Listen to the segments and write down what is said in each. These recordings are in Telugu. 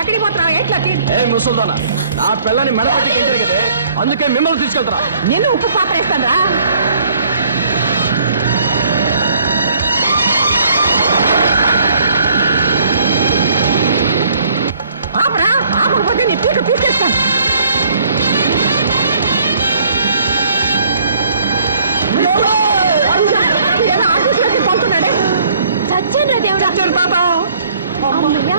ఎక్కడికి పోతున్నావు ఎట్లా ఏ ముసల్దాన నా పిల్లని మెడపట్టి కేంద్ర కదే అందుకే మిమ్మల్ని తీసుకెళ్తారా నేను ఉప్పు పాత్ర ఇస్తానరా పాపరా పాపకు పోతే నీ పీక తీసేస్తా పంపుతున్నాడే చచ్చాను దేవుడు చచ్చాను పాప అమ్మయ్యా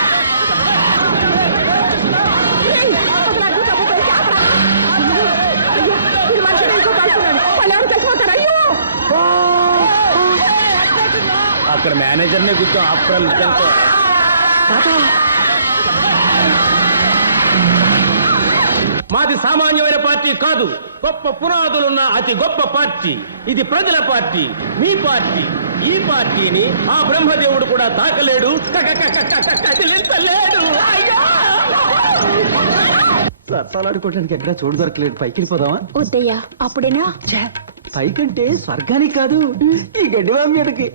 అక్కడ మేనేజర్నే కూర్చో ఆఫ్రాల్ మాది సామాన్యమైన పార్టీ కాదు గొప్ప పునాదులున్న అతి గొప్ప పార్టీ ఇది ప్రజల పార్టీ మీ పార్టీ ఈ పార్టీని ఆ బ్రహ్మదేవుడు కూడా తాకలేడు సత్తాలు ఆడుకోవడానికి ఎక్కడ చోటు దొరకలేదు పైకి పోదామా వద్దయ్యా అప్పుడేనా పైకంటే స్వర్గానికి కాదు ఈ గడ్డి మీదకి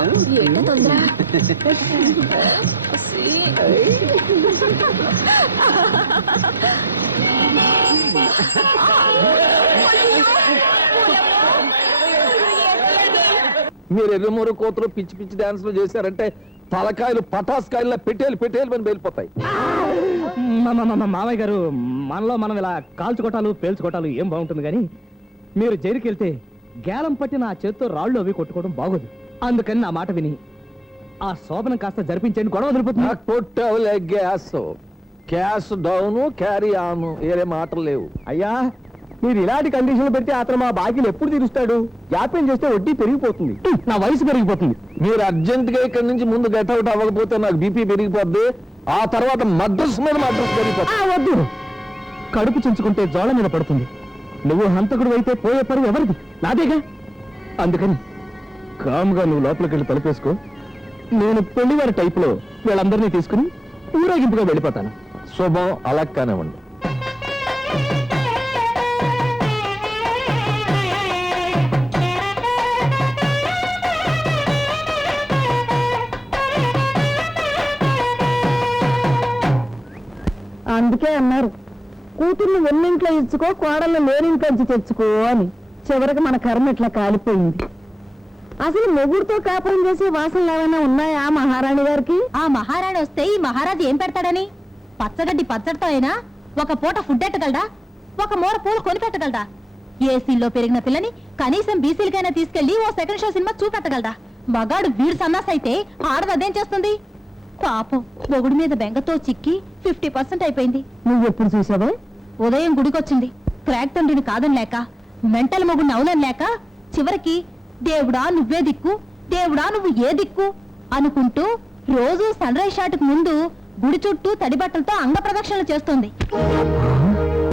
ఏంటరా మీరు ఎర్ర మూరు కోతలు పిచ్చి పిచ్చి డాన్సులు చేశారంటే తలకాయలు కాయల పెట్టేలు పెట్టేలు పని బయలుపోతాయి మామయ్య గారు మనలో మనం ఇలా కాల్చుకోటాలు పేల్చుకోటాలు ఏం బాగుంటుంది కానీ మీరు జైలుకెళ్తే గేలం పట్టిన ఆ చేతితో రాళ్ళు అవి కొట్టుకోవడం బాగోదు అందుకని నా మాట విని ఆ శోభన కాస్త జరిపించండి గొడవ జరిపోతుంది క్యాష్ డౌన్ క్యారీ ఆము ఏరే మాటలు లేవు అయ్యా మీరు ఇలాంటి కండిషన్లు పెడితే అతను మా బాకీలు ఎప్పుడు తీరుస్తాడు జాప్యం చేస్తే వడ్డీ పెరిగిపోతుంది నా వయసు పెరిగిపోతుంది మీరు గా ఇక్కడి నుంచి ముందు గెట్ అవుట్ అవ్వకపోతే నాకు బీపీ పెరిగిపోద్ది ఆ తర్వాత మద్రస్ మీద మద్రస్ పెరిగిపోద్ది కడుపు చెంచుకుంటే జోళ మీద పడుతుంది నువ్వు హంతకుడు అయితే పోయే పరి ఎవరిది నాదేగా అందుకని కామ్గా నువ్వు లోపలికి వెళ్ళి తలపేసుకో నేను పెళ్లివారి టైపులో వీళ్ళందరినీ తీసుకుని ఊరేగింపుగా వెళ్ళిపోతాను శుభం అలక్కనే ఉండి అందుకే అన్నారు కూతుర్ని ఒళ్ళింట్లో ఇచ్చుకో కోడల్ని లేనింట్లోంచి తెచ్చుకో అని చివరికి మన కర్మ ఇట్లా కాలిపోయింది అసలు మొగుడుతో కాపురం చేసే వాసనలు ఏమైనా ఉన్నాయా ఆ మహారాణి గారికి ఆ మహారాణి వస్తే ఈ మహారాజు ఏం పెడతాడని పచ్చగడ్డి పచ్చడితో అయినా ఒక పూట ఫుడ్ ఎట్టగలడా ఒక మూర పూలు కొని పెట్టగలడా ఏసీలో పెరిగిన పిల్లని కనీసం బీసీలకైనా తీసుకెళ్లి ఓ సెకండ్ షో సినిమా చూపెట్టగలడా మగాడు వీడు సన్నాస్ అయితే ఆడదేం చేస్తుంది పాపం బొగుడు మీద బెంగతో చిక్కి ఫిఫ్టీ పర్సెంట్ అయిపోయింది నువ్వు ఎప్పుడు చూసావా ఉదయం గుడికొచ్చింది క్రాక్ తండ్రిని కాదని లేక మెంటల్ మొగుడిని అవునని లేక చివరికి దేవుడా నువ్వే దిక్కు దేవుడా నువ్వు ఏ దిక్కు అనుకుంటూ రోజు సన్ రైజ్ షాట్కు ముందు గుడి చుట్టూ తడిబట్టలతో అంగ ప్రదక్షిణలు చేస్తుంది